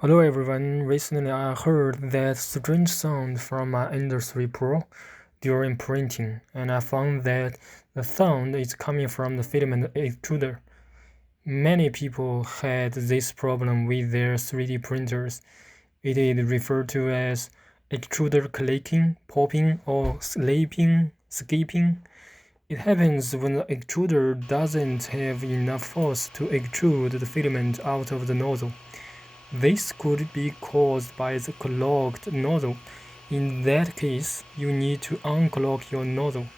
Hello everyone, recently I heard that strange sound from my Industry Pro during printing, and I found that the sound is coming from the filament extruder. Many people had this problem with their 3D printers. It is referred to as extruder clicking, popping, or skipping. It happens when the extruder doesn't have enough force to extrude the filament out of the nozzle. This could be caused by the clogged nozzle. In that case, you need to unclog your nozzle.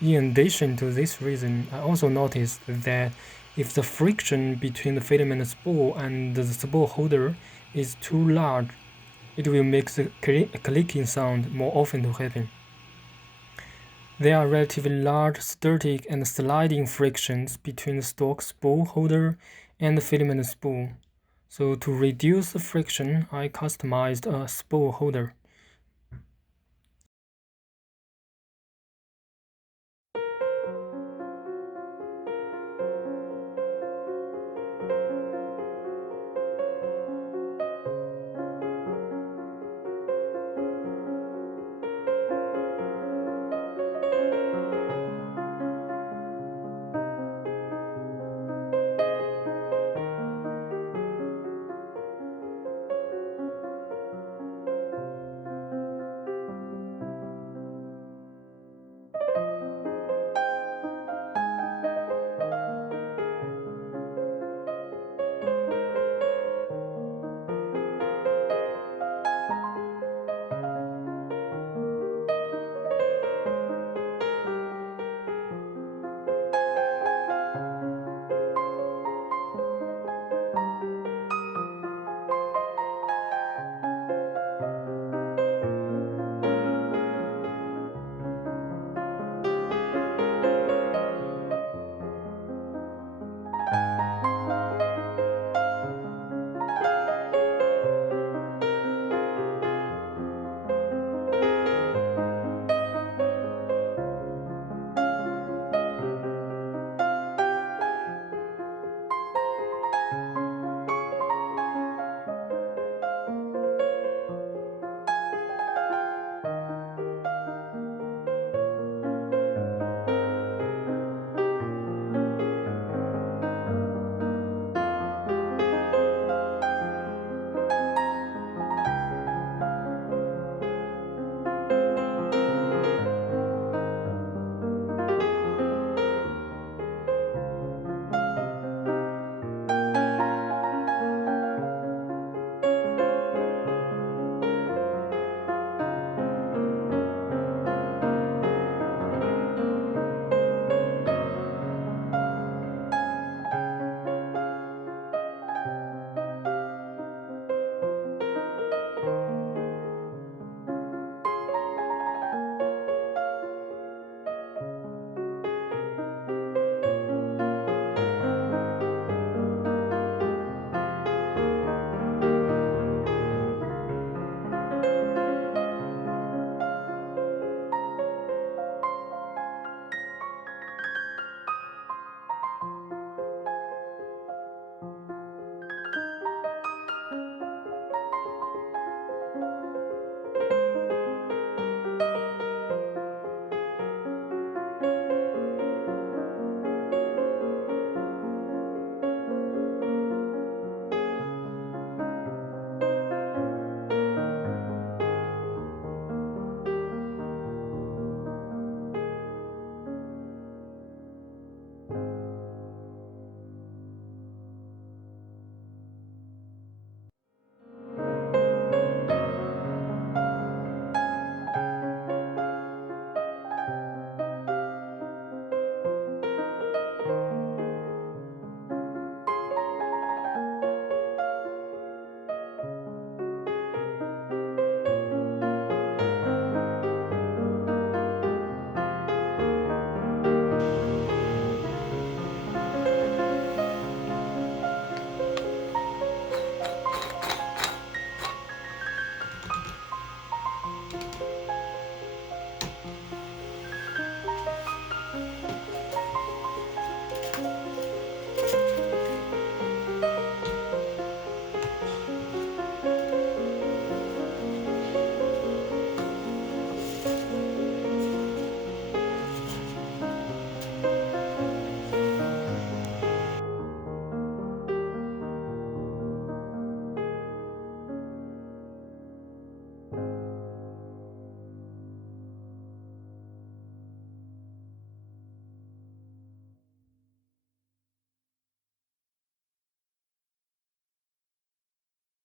In addition to this reason, I also noticed that if the friction between the filament spool and the spool holder is too large, it will make the clicking sound more often to happen. There are relatively large static and sliding frictions between the stock spool holder and the filament spool. So to reduce the friction, I customized a spool holder.